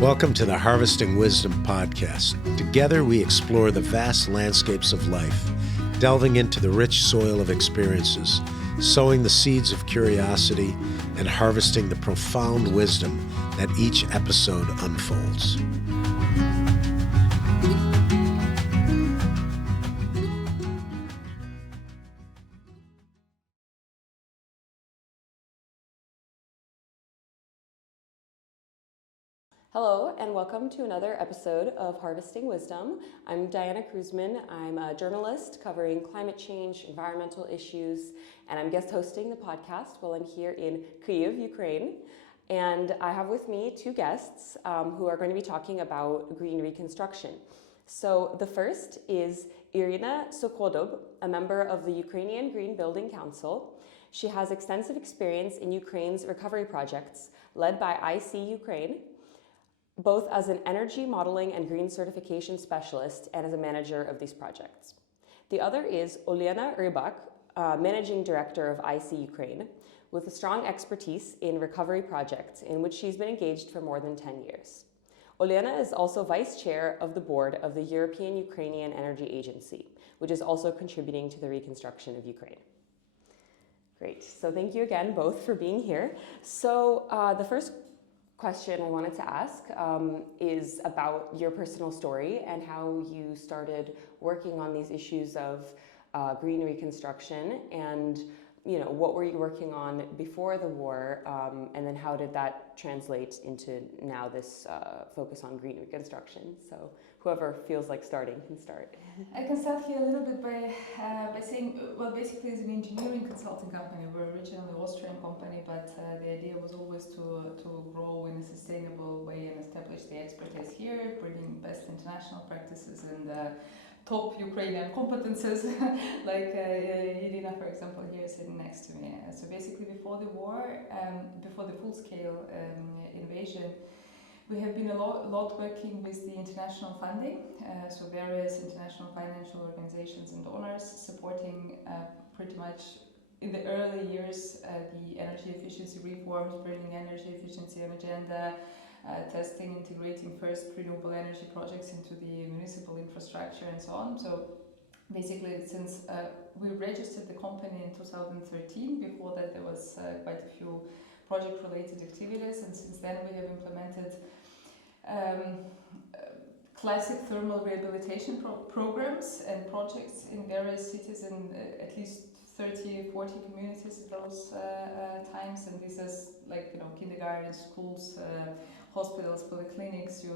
Welcome to the Harvesting Wisdom podcast. Together we explore the vast landscapes of life, delving into the rich soil of experiences, sowing the seeds of curiosity, and harvesting the profound wisdom that each episode unfolds. Hello and welcome to another episode of Harvesting Wisdom. I'm Diana Kruzman. I'm a journalist covering climate change, environmental issues, and I'm guest hosting the podcast while I'm here in Kyiv, Ukraine. And I have with me two guests who are going to be talking about green reconstruction. So the first is Irina Sokhodov, a member of the Ukrainian Green Building Council. She has extensive experience in Ukraine's recovery projects led by IC Ukraine, both as an energy modeling and green certification specialist and as a manager of these projects. The other is Olena Rybak, managing director of IC Ukraine, with a strong expertise in recovery projects in which she's been engaged for more than 10 years. Olena is also vice chair of the board of the European Ukrainian Energy Agency, which is also contributing to the reconstruction of Ukraine. Great, so thank you again both for being here. So the first question I wanted to ask is about your personal story and how you started working on these issues of green reconstruction, and what were you working on before the war, and then how did that translate into now this focus on green reconstruction? So whoever feels like starting can start. I can start here a little bit by saying, well, basically it's an engineering consulting company. We're originally an Austrian company, but the idea was always to grow in a sustainable way and establish the expertise here, bringing best international practices and top Ukrainian competences, like Irina, for example, here sitting next to me. So basically before the war, before the full-scale invasion, we have been a lot working with the international funding, so various international financial organizations and donors supporting pretty much in the early years the energy efficiency reforms, bringing energy efficiency on agenda, testing, integrating first renewable energy projects into the municipal infrastructure and so on. So basically since we registered the company in 2013, before that there was quite a few project-related activities, and since then we have implemented classic thermal rehabilitation programs and projects in various cities in at least 30-40 communities at those times, and this is like kindergartens, schools, hospitals, polyclinics. You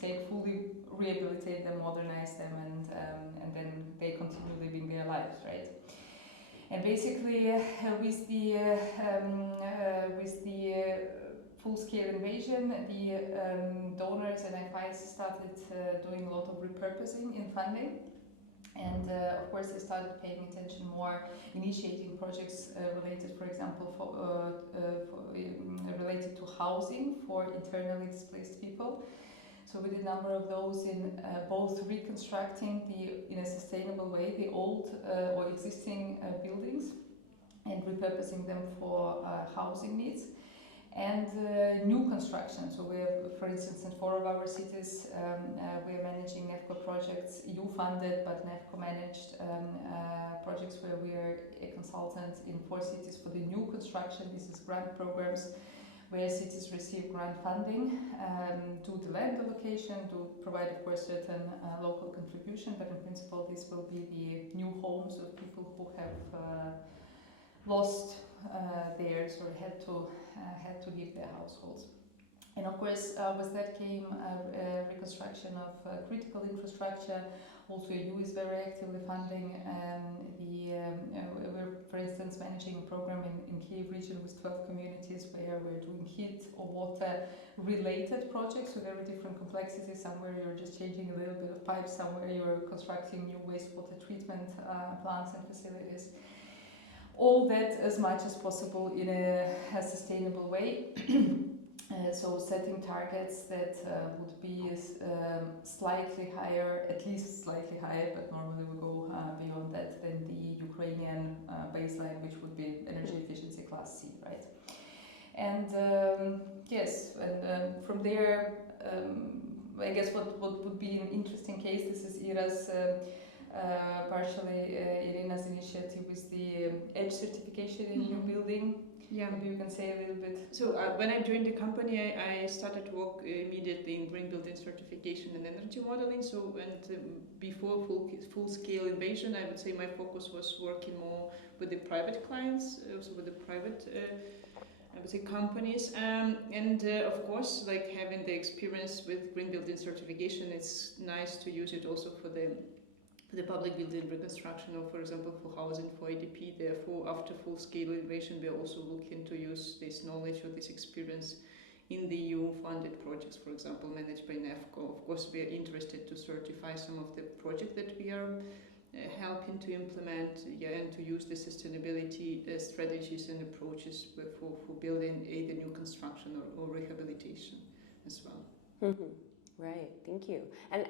take fully rehabilitate them, modernize them, and then they continue living their lives, right? And basically with the full-scale invasion, the donors and FIs started doing a lot of repurposing in funding, and of course they started paying attention more, initiating projects related, for example, related to housing for internally displaced people. So we did a number of those in both reconstructing in a sustainable way the old or existing buildings and repurposing them for housing needs, and new construction. So we have, for instance, in 4 of our cities, we are managing NEFCO projects, EU funded but NEFCO managed projects where we are a consultant in 4 cities for the new construction. This is grant programs where cities receive grant funding, do the land allocation, do provide, of course, certain local contribution, but in principle this will be the new homes of people who have lost theirs or had to leave their households. And of course, with that came reconstruction of critical infrastructure. Also, EU is very actively funding we're, for instance, managing a program in Kyiv region with 12 communities where we're doing heat or water related projects, so very different complexities. Somewhere you're just changing a little bit of pipes, somewhere you're constructing new wastewater treatment plants and facilities. All that as much as possible in a sustainable way. So setting targets that would be slightly higher, at least slightly higher, but normally we go beyond that than the Ukrainian baseline, which would be energy efficiency class C, right? And yes, and from there, I guess what would be an interesting case, this is Ira's, partially Irina's initiative with the EDGE certification in new building. Yeah. Maybe you can say a little bit. So when I joined the company, I started to work immediately in green building certification and energy modeling. So before full-scale invasion, I would say my focus was working more with the private clients, also with the private, I would say, companies. And of course, like having the experience with green building certification, it's nice to use it also for the public building reconstruction, or for example for housing, for ADP. Therefore, after full-scale innovation, we are also looking to use this knowledge or this experience in the EU-funded projects, for example, managed by NEFCO. Of course, we are interested to certify some of the projects that we are helping to implement, and to use the sustainability strategies and approaches for building either new construction or rehabilitation as well. Mm-hmm. Right, thank you. And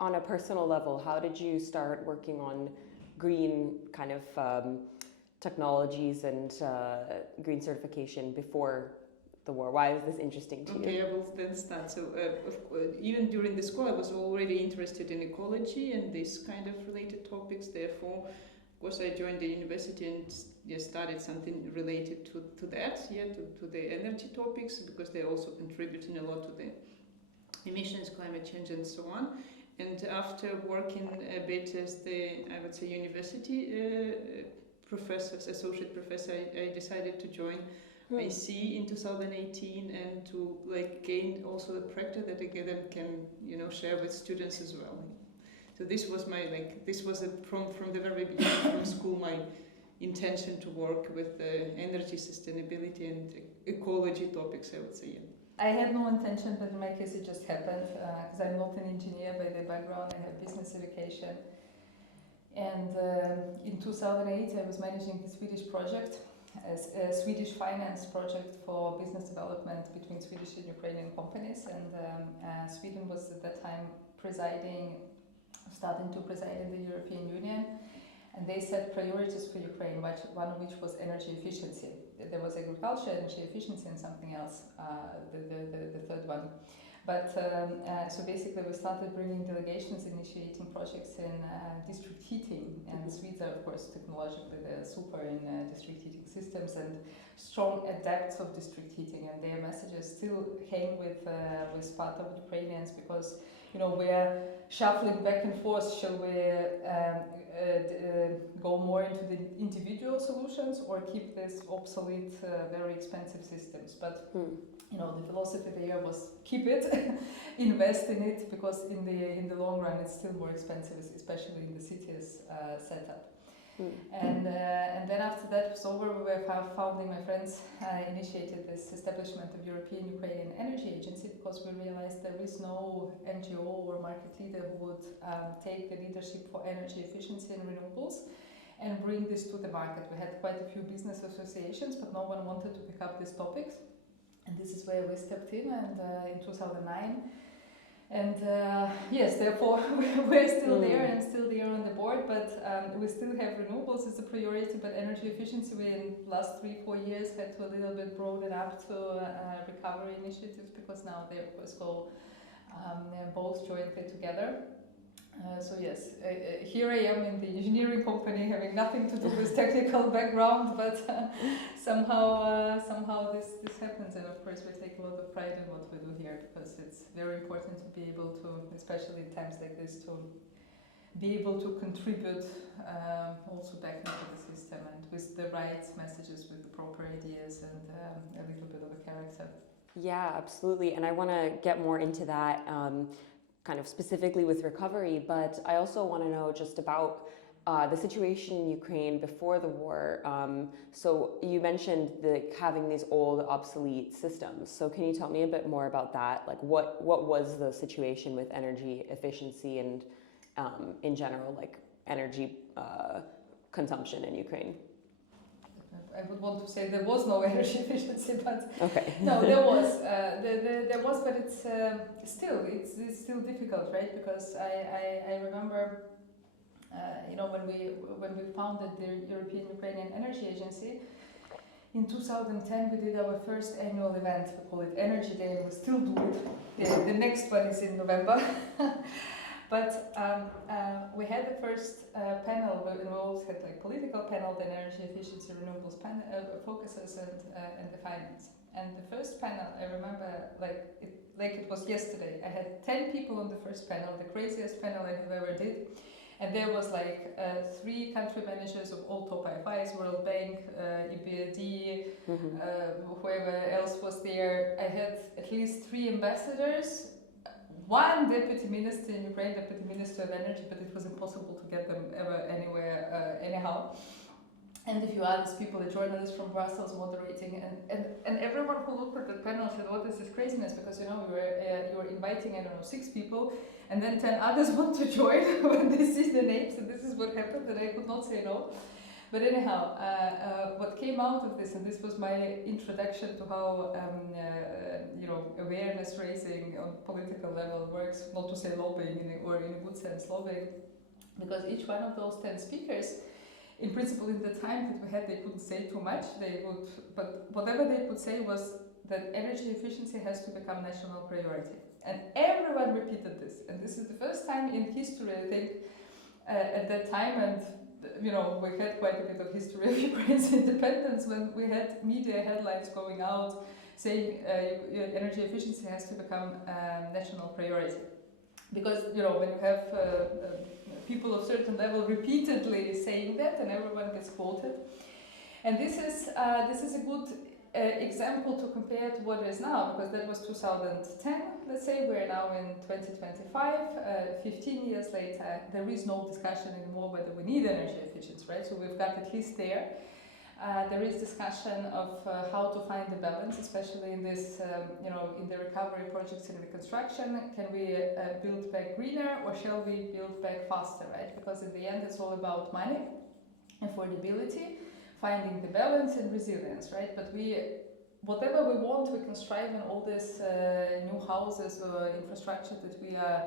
on a personal level, how did you start working on green kind of technologies and green certification before the war? Why is this interesting to you? Okay, I will then start. So even during the school, I was already interested in ecology and this kind of related topics. Therefore, of course, I joined the university and started something related to that, to the energy topics, because they're also contributing a lot to the emissions, climate change, and so on. And after working a bit as I would say, university professor, associate professor, I decided to join IC in 2018 and to gain also a practice that I then can share with students as well. So this was from the very beginning from school, my intention to work with energy sustainability and ecology topics, I would say. Yeah. I had no intention, but in my case it just happened, because I'm not an engineer by the background. I have business education. And in 2008 I was managing the Swedish project, a Swedish finance project for business development between Swedish and Ukrainian companies. And Sweden was at that time starting to preside in the European Union. And they set priorities for Ukraine, one of which was energy efficiency. There was agriculture, energy efficiency, and something else, the third one. But so basically we started bringing delegations, initiating projects in district heating. And Swedes are, of course, technologically they're super in district heating systems and strong adepts of district heating. And their messages still hang with part of Ukrainians, because we're shuffling back and forth. Shall we go more into the individual solutions or keep this obsolete, very expensive systems? But the philosophy there was keep it, invest in it, because in the long run it's still more expensive, especially in the cities setup. And then after that was over, we were founding, my friends initiated this establishment of European Ukrainian Energy Agency, because we realized there is no NGO or market leader who would take the leadership for energy efficiency and renewables and bring this to the market. We had quite a few business associations, but no one wanted to pick up these topics. And this is where we stepped in, and in 2009. And yes, therefore we're still there and still there on the board, but we still have renewables as a priority, but energy efficiency we in the last 3-4 years had to a little bit broaden up to recovery initiatives, because now they of course go both jointly together. So yes, here I am in the engineering company, having nothing to do with technical background, but somehow this happens, and of course we take a lot of pride in what we do here, because it's very important to be able to, especially in times like this, to be able to contribute also back into the system, and with the right messages, with the proper ideas, and a little bit of a character. Yeah, absolutely, and I want to get more into that. Kind of specifically with recovery, but I also want to know just about the situation in Ukraine before the war. So you mentioned having these old, obsolete systems. So can you tell me a bit more about that? Like what was the situation with energy efficiency and in general, like energy consumption in Ukraine? I would want to say there was no energy efficiency, but okay. No, there was. There was, but it's still difficult, right? Because I remember, when we founded the European Ukrainian Energy Agency, in 2010 we did our first annual event. We call it Energy Day, and we still do it. The next one is in November. But we had the first panel, we always had like political panel, then energy efficiency, renewables focuses, and the finance. And the first panel, I remember like it was yesterday. I had 10 people on the first panel, the craziest panel I have ever did. And there was like 3 country managers of all top IFIs, World Bank, EBRD, whoever else was there. I had at least 3 ambassadors, 1 deputy minister in Ukraine, deputy minister of energy, but it was impossible to get them ever anywhere anyhow. And if you ask people, the journalists from Brussels moderating, and everyone who looked at the panel said, "What is this craziness?" Because you were inviting, I don't know, 6 people, and then 10 others want to join when they see the names, and this is what happened, and I could not say no. But anyhow, what came out of this, and this was my introduction to how awareness raising on political level works, not to say lobbying or in a good sense lobbying, because each one of those 10 speakers, in principle, in the time that we had, they couldn't say too much. But whatever they could say was that energy efficiency has to become national priority, and everyone repeated this. And this is the first time in history, I think, at that time, and we had quite a bit of history of Ukraine's independence when we had media headlines going out saying energy efficiency has to become national priority, because when you have people of certain level repeatedly saying that, and everyone gets quoted. And this is a good example to compare to what is now, because that was 2010, let's say. We're now in 2025, 15 years later. There is no discussion anymore whether we need energy efficiency, right? So we've got at least there. There is discussion of how to find the balance, especially in this, in the recovery projects and reconstruction. Can we build back greener, or shall we build back faster, right? Because in the end, it's all about money, affordability, finding the balance and resilience, right? But whatever we want, we can strive in all these new houses or infrastructure that we are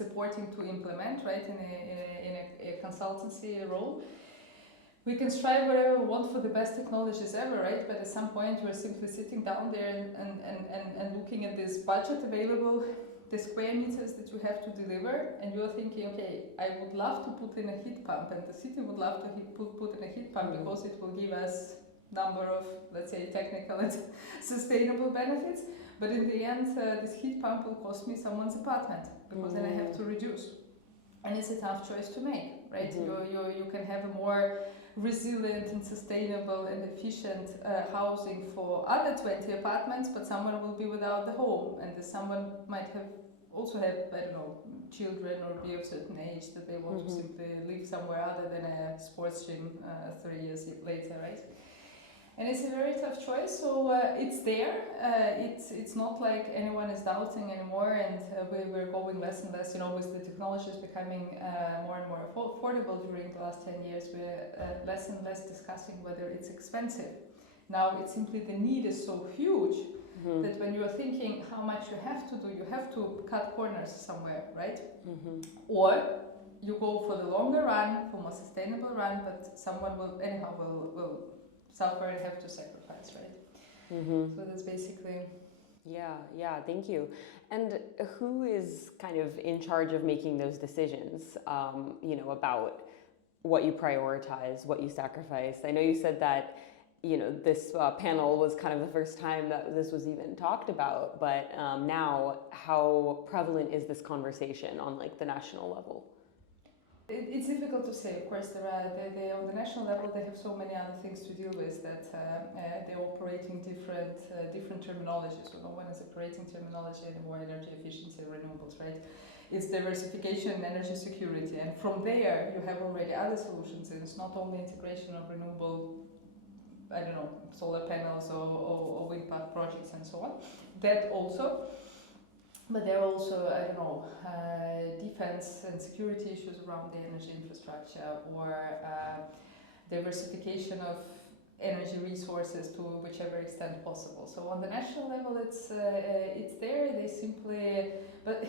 supporting to implement, right? In a consultancy role. We can strive whatever we want for the best technologies ever, right? But at some point, you're simply sitting down there and looking at this budget available, the square meters that you have to deliver, and you're thinking, okay, I would love to put in a heat pump, and the city would love to put in a heat pump because it will give us number of, let's say, technical and sustainable benefits. But in the end, this heat pump will cost me someone's apartment, because then I have to reduce. And it's a tough choice to make, right? You can have a more resilient and sustainable and efficient housing for other 20 apartments, but someone will be without the home, and someone might also have, I don't know, children or be of certain age that they want to simply live somewhere other than a sports gym 3 years later, right? And it's a very tough choice, so it's there. It's not like anyone is doubting anymore, and we're going less and less, with the technologies becoming more and more affordable during the last 10 years, we're less and less discussing whether it's expensive. Now it's simply the need is so huge that when you're thinking how much you have to do, you have to cut corners somewhere, right? Or you go for the longer run, for more sustainable run, but someone will suffer and have to sacrifice, right? So that's basically... Yeah, thank you. And who is kind of in charge of making those decisions, about what you prioritize, what you sacrifice? I know you said that, this panel was kind of the first time that this was even talked about, but now how prevalent is this conversation on like the national level? It's difficult to say. Of course, on the national level, they have so many other things to deal with that they're operating different terminologies. So no one is operating terminology anymore, energy efficiency, renewables, right? It's diversification and energy security. And from there, you have already other solutions. And it's not only integration of renewable, I don't know, solar panels or wind park projects and so on. That also. But there are also, I don't know, defense and security issues around the energy infrastructure, or diversification of energy resources to whichever extent possible. So on the national level, it's there. They simply, but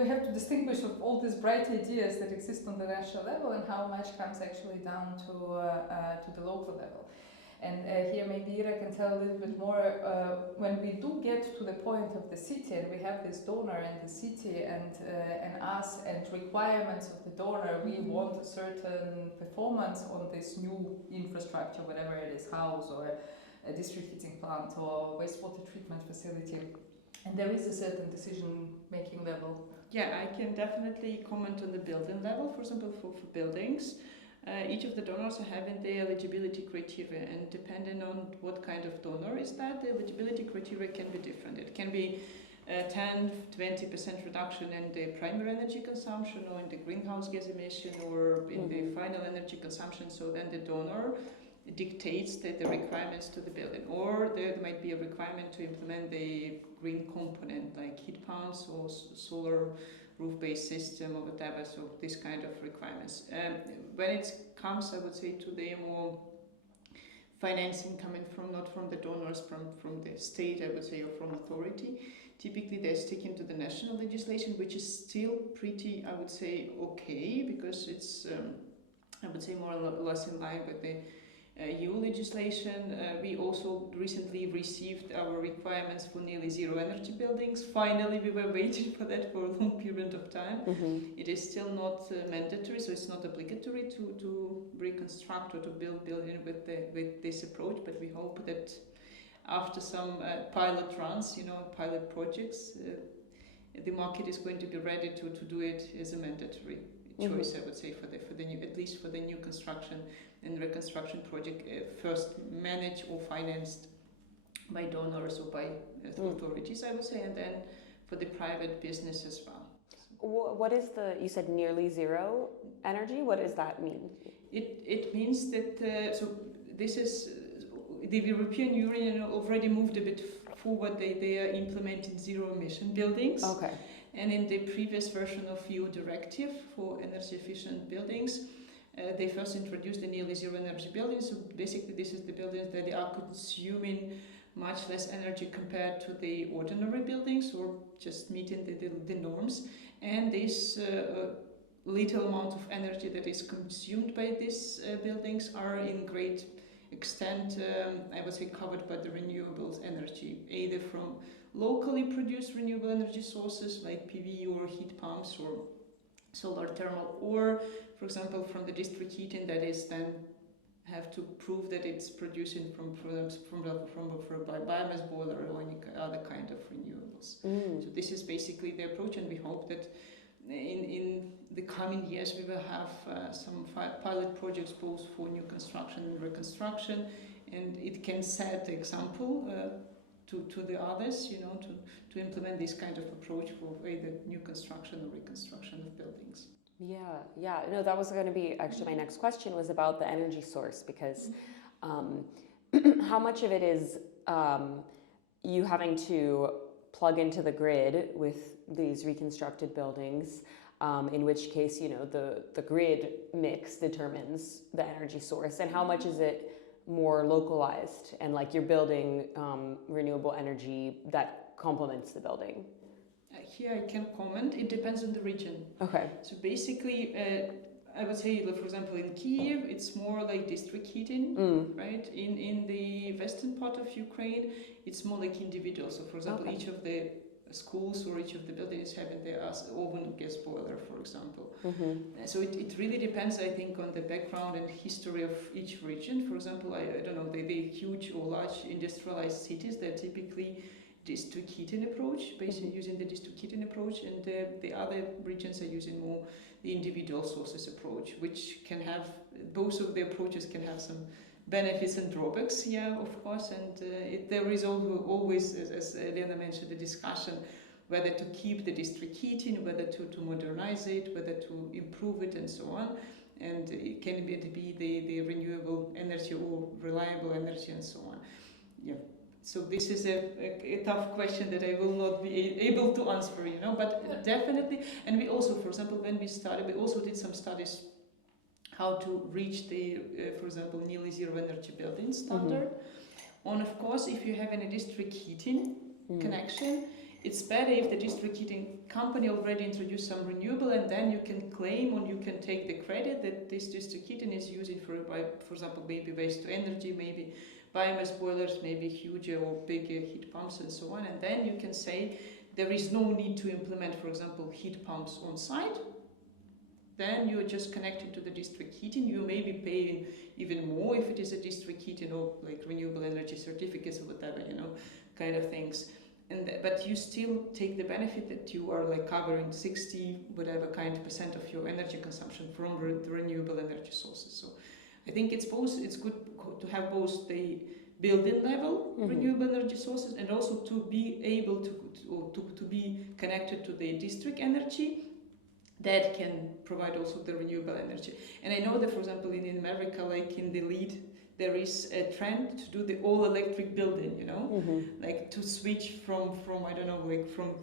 we have to distinguish of all these bright ideas that exist on the national level and how much comes actually down to the local level. And here maybe Ira can tell a little bit more. When we do get to the point of the city and we have this donor and the city and us and requirements of the donor, we want a certain performance on this new infrastructure, whatever it is, house or a district heating plant or wastewater treatment facility. And there is a certain decision-making level. Yeah, I can definitely comment on the building level, for example, for buildings. Each of the donors are having their eligibility criteria, and depending on what kind of donor is that, the eligibility criteria can be different. It can be 10-20% reduction in the primary energy consumption or in the greenhouse gas emission or in the final energy consumption, so then the donor dictates the requirements to the building. Or there might be a requirement to implement the green component like heat pumps or solar roof-based system or whatever, so this kind of requirements. When it comes, I would say, to the more financing coming from, not from the donors, from the state, I would say, or from authority, typically they're sticking to the national legislation, which is still pretty, I would say, okay, because it's, I would say, more or less in line with the EU legislation. We also recently received our requirements for nearly zero energy buildings. Finally, we were waiting for that for a long period of time. It is still not mandatory, so it's not obligatory to reconstruct or to build building with this approach. But we hope that after some pilot runs, pilot projects, the market is going to be ready to do it as a mandatory choice, I would say, for the new, at least for the new construction and reconstruction project, first managed or financed by donors or by authorities, I would say, and then for the private business as well. What is you said nearly zero energy? What does that mean? It means that, so this is, the European Union already moved a bit forward. They are implementing zero emission buildings. Okay. And in the previous version of EU directive for energy efficient buildings, they first introduced the nearly zero energy buildings. So basically this is the buildings that they are consuming much less energy compared to the ordinary buildings, or just meeting the norms. And this little amount of energy that is consumed by these buildings are in great extent, I would say, covered by the renewables energy, either from locally produced renewable energy sources like PV or heat pumps or solar thermal, or for example from the district heating that is then have to prove that it's producing from a biomass boiler or any other kind of renewables. So this is basically the approach, and we hope that in the coming years we will have some pilot projects both for new construction and reconstruction, and it can set the example to the others, to implement this kind of approach for either new construction or reconstruction of buildings. Yeah. No, that was going to be actually my next question, was about the energy source, because how much of it is you having to plug into the grid with these reconstructed buildings, in which case, the grid mix determines the energy source, and how much is it more localized and like you're building renewable energy that complements the building? Here I can comment. It depends on the region. Okay. So basically, I would say, for example, in Kiev, it's more like district heating, right? In the western part of Ukraine, it's more like individual. So, for example, each of the schools or each of the buildings having their oven gas boiler, for example. So it really depends, I think, on the background and history of each region. For example, I don't know, the huge or large industrialized cities, they're typically district heating approach, basically using the district heating approach, and the other regions are using more the individual sources approach, which can have, both of the approaches can have some benefits and drawbacks, of course, and there is always, as Elena mentioned, the discussion whether to keep the district heating, whether to modernize it, whether to improve it, and so on, and it can be the renewable energy or reliable energy, and so on. So this is a tough question that I will not be able to answer, but definitely. And we also, for example, when we started, we also did some studies how to reach the, for example, nearly zero energy building standard. And of course, if you have any district heating connection, it's better if the district heating company already introduced some renewable, and then you can claim or you can take the credit that this district heating is using for example, maybe waste to energy, maybe biomass boilers, maybe huge or big heat pumps and so on. And then you can say there is no need to implement, for example, heat pumps on site. Then you're just connected to the district heating. You may be paying even more if it is a district heating or like renewable energy certificates or whatever, kind of things. But you still take the benefit that you are like covering 60 whatever % of your energy consumption from the renewable energy sources. So I think it's good to have both the building level renewable energy sources and also to be able to be connected to the district energy that can provide also the renewable energy. And I know that, for example, in America, like in the lead, there is a trend to do the all electric building, like to switch from I don't know, like from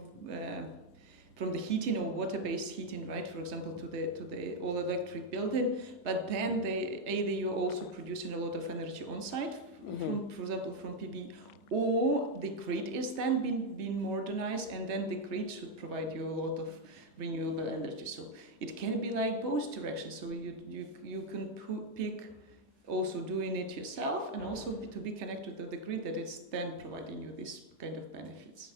the heating or water-based heating, right? For example, to the all electric building, but then either you're also producing a lot of energy on site, for example, from PV, or the grid is then being modernized, and then the grid should provide you a lot of renewable energy. So it can be like both directions. So you can pick also doing it yourself and also to be connected to the grid that is then providing you this kind of benefits.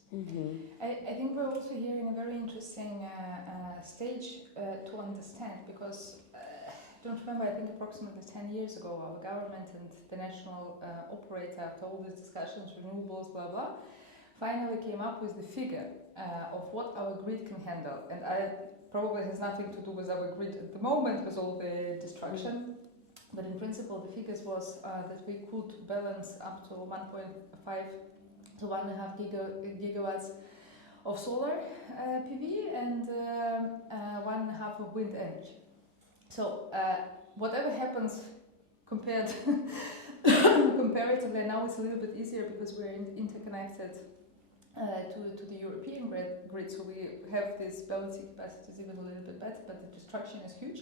I think we're also here in a very interesting stage to understand, because I don't remember, I think approximately 10 years ago our government and the national operator, after all these discussions, renewables, blah blah, finally came up with the figure of what our grid can handle. And probably has nothing to do with our grid at the moment with all the destruction, but in principle the figures was that we could balance up to 1.5 to 1.5 gigawatts of solar PV and 1.5 of wind energy. So whatever happens comparatively now it's a little bit easier because we're interconnected to the European grid, so we have these balancing capacities even a little bit better, but the destruction is huge.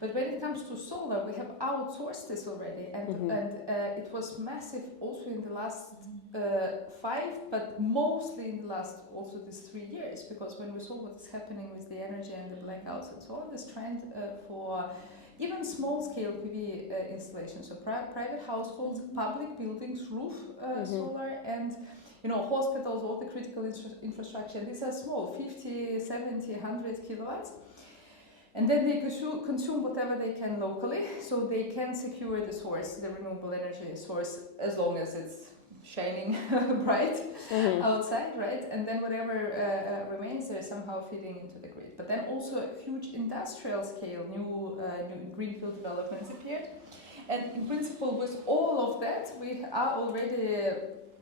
But when it comes to solar, we have outsourced this already, and it was massive also in the last 5, but mostly in the last also these 3 years, because when we saw what is happening with the energy and the blackouts and so on, this trend for even small-scale PV installations, so private households, public buildings, roof solar, and hospitals, all the critical infrastructure. These are small, 50, 70, 100 kilowatts. And then they consume whatever they can locally, so they can secure the source, the renewable energy source, as long as it's shining bright outside, right? And then whatever remains there somehow feeding into the grid. But then also huge industrial scale, new greenfield developments appeared. And in principle, with all of that, we are already,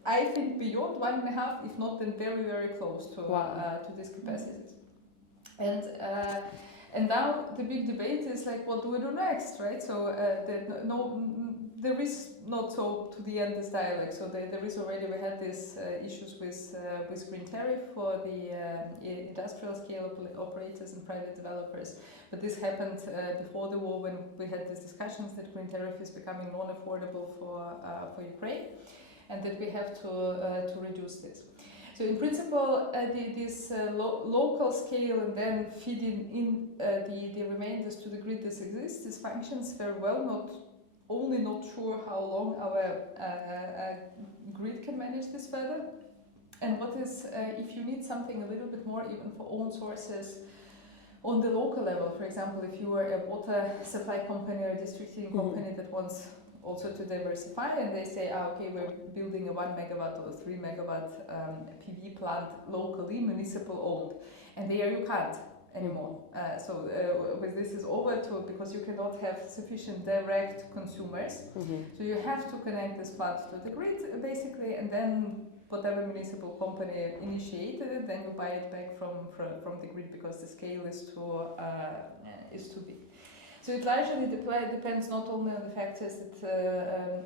I think, beyond 1.5, if not then very, very close to these capacities. And now the big debate is like, what do we do next, right? So there is not so to the end this dialogue. So there is already, we had these issues with green tariff for the industrial scale operators and private developers. But this happened before the war, when we had these discussions that green tariff is becoming non-affordable for Ukraine, and that we have to reduce this. So in principle, this local scale and then feeding in the remainders to the grid, this exists, this functions very well, not sure how long our grid can manage this further. And what is, if you need something a little bit more even for own sources on the local level, for example, if you are a water supply company or a district heating company that wants also to diversify, and they say, okay, we're building a 1 megawatt or 3 megawatt PV plant locally, municipal owned, and there you can't anymore. So with this is over because you cannot have sufficient direct consumers. So you have to connect this plant to the grid basically, and then whatever municipal company initiated it, then you buy it back from the grid because the scale is too big. So it largely depends not only on the factors that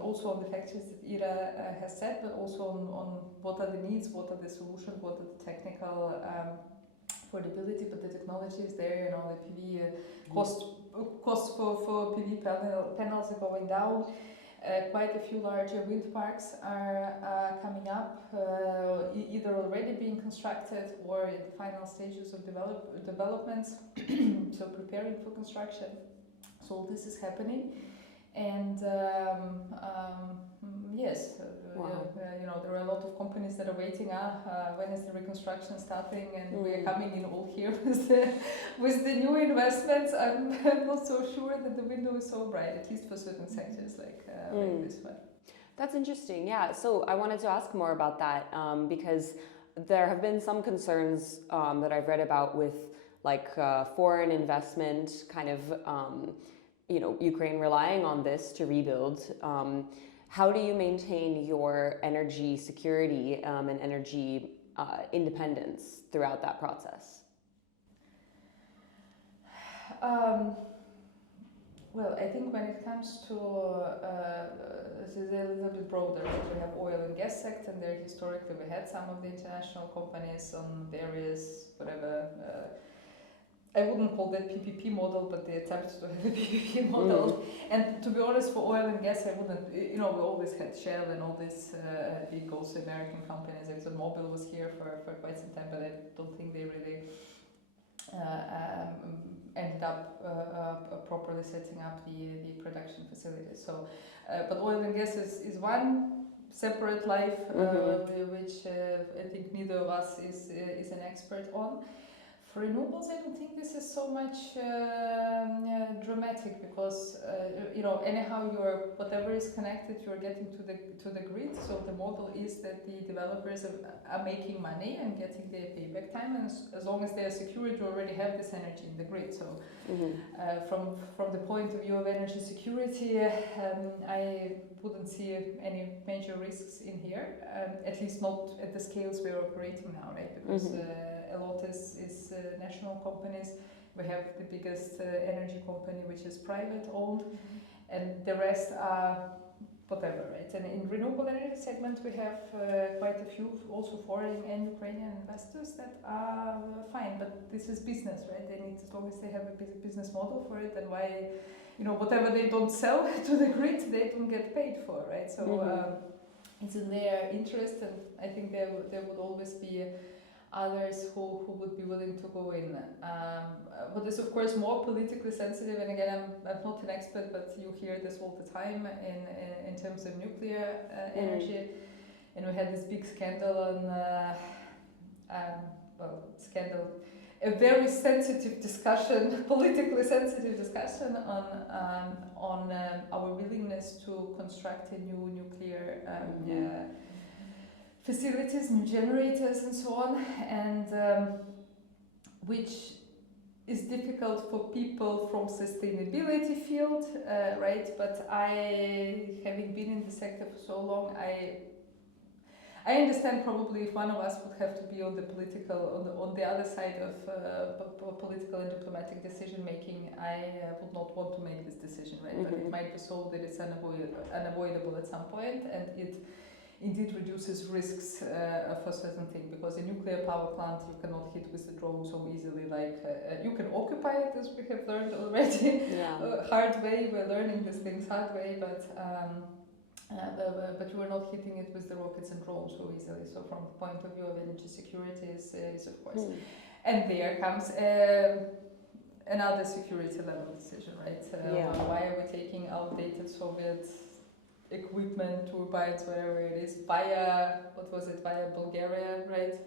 also on the factors that Ira has said, but also on what are the needs, what are the solutions, what are the technical affordability. But the technology is there. The PV costs for PV panels are going down. Quite a few larger wind parks are coming up, either already being constructed or in the final stages of developments, so preparing for construction. So all this is happening. And yes, there are a lot of companies that are waiting. When is the reconstruction starting? And we are coming in all here with the new investments. I'm not so sure that the window is so bright, at least for certain sectors like this one. That's interesting. Yeah. So I wanted to ask more about that because there have been some concerns that I've read about with like foreign investment, kind of. Ukraine relying on this to rebuild. How do you maintain your energy security and energy independence throughout that process? Well, I think when it comes to this is a little bit broader. We have oil and gas sector, and there historically we had some of the international companies on various whatever. I wouldn't call that PPP model, but the attempt to have a PPP model. And to be honest, for oil and gas, I wouldn't. We always had Shell and all these big also American companies. ExxonMobil was here for quite some time, but I don't think they really ended up properly setting up the production facilities. So, but oil and gas is one separate life, which I think neither of us is an expert on. For renewables, I don't think this is so much dramatic because anyhow whatever is connected, you're getting to the grid. So the model is that the developers are making money and getting their payback time, and as long as they are secured, you already have this energy in the grid. So from the point of view of energy security, I wouldn't see any major risks in here, at least not at the scales we're operating now, right? Because a lot is national companies. We have the biggest energy company, which is private owned, and the rest are whatever, right? And in renewable energy segment, we have quite a few also foreign and Ukrainian investors that are fine, but this is business, right? They need, as long as they have a business model for it, and why, whatever they don't sell to the grid, they don't get paid for, right? So it's in their interest, and I think there would always be others who would be willing to go in. What is of course more politically sensitive, and again I'm not an expert, but you hear this all the time in terms of nuclear energy, and we had this big scandal a very sensitive discussion, politically sensitive discussion on our willingness to construct a new nuclear facilities, new generators and so on, and which is difficult for people from sustainability field, right? But having been in the sector for so long, I understand probably if one of us would have to be on the political, on the other side of political and diplomatic decision making, I would not want to make this decision, right? But it might be so that it's unavoidable at some point, and it indeed reduces risks for certain things, because a nuclear power plant you cannot hit with the drone so easily. Like you can occupy it, as we have learned already, hard way. We're learning these things hard way, but you are not hitting it with the rockets and drones so easily. So from the point of view of energy security is of course, and there comes another security level decision, right? Why are we taking outdated Soviet equipment, turbines, wherever it is, via Bulgaria, right?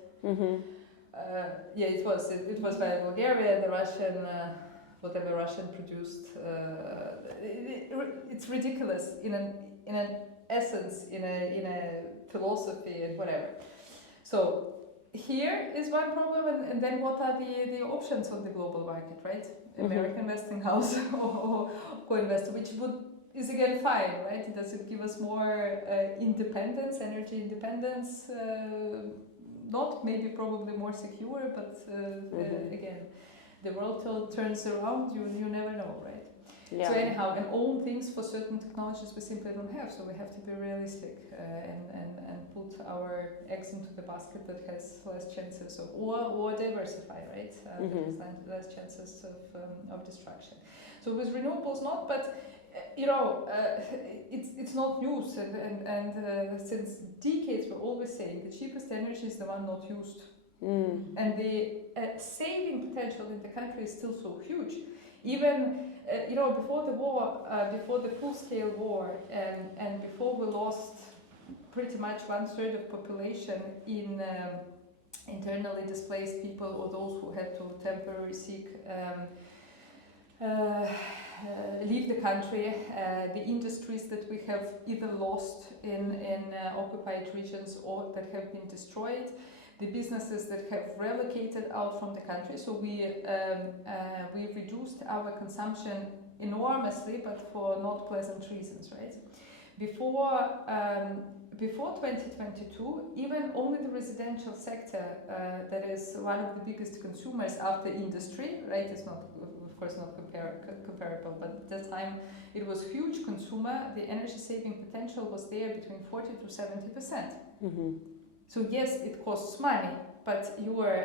It was via Bulgaria. The Russian, whatever Russian produced, it's ridiculous in an essence, in a philosophy and whatever. So here is one problem, and then what are the options on the global market, right? American Westinghouse or co-investor, which is again fine, right? Does it give us more independence, energy independence? Not, maybe probably more secure, but again, the world turns around, you never know, right? So anyhow, and own things for certain technologies we simply don't have, so we have to be realistic and put our eggs into the basket that has less chances of, or diversify, right? That has less chances of destruction. So with renewables not, but It's not used, and since decades we're always saying the cheapest energy is the one not used. And the saving potential in the country is still so huge. Even before the war, before the full-scale war, and before we lost pretty much 1/3 of population in internally displaced people or those who had to temporarily leave the country, the industries that we have either lost in occupied regions or that have been destroyed, the businesses that have relocated out from the country. So we reduced our consumption enormously, but for not pleasant reasons, right? Before 2022, even only the residential sector, that is one of the biggest consumers after industry, right? It's not, of course, not comparable, but at that time it was huge consumer. The energy saving potential was there between 40 to 70%. So yes, it costs money, but you are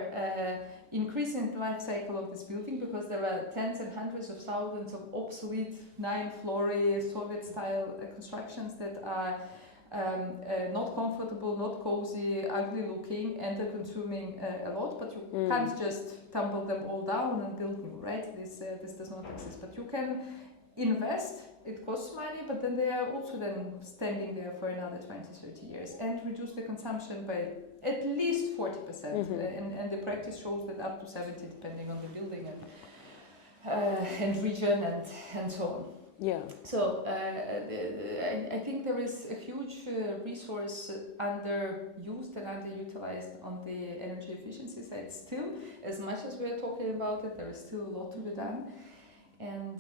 increasing the life cycle of this building because there are tens and hundreds of thousands of obsolete 9-floor Soviet-style constructions that are not comfortable, not cozy, ugly looking, and they're consuming a lot, but you can't just tumble them all down and build new, right? This does not exist, but you can invest. It costs money, but then they are also then standing there for another 20-30 years and reduce the consumption by at least 40%, and the practice shows that up to 70, depending on the building and region and so on. Yeah. So I think there is a huge resource underused and underutilized on the energy efficiency side still. As much as we are talking about it, there is still a lot to be done, and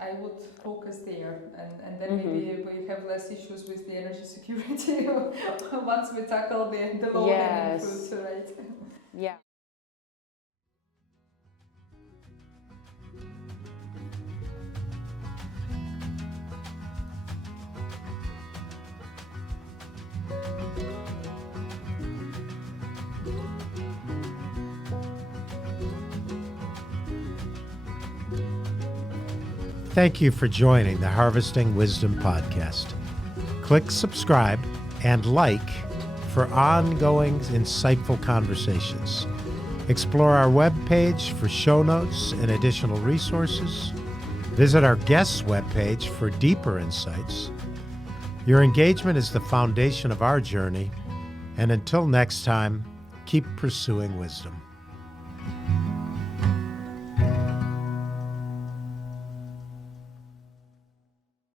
I would focus there, and then maybe we have less issues with the energy security once we tackle the low-hanging fruits, right? Yeah. Thank you for joining the Harvesting Wisdom podcast. Click subscribe and like for ongoing insightful conversations. Explore our webpage for show notes and additional resources. Visit our guests' webpage for deeper insights. Your engagement is the foundation of our journey, and until next time, keep pursuing wisdom.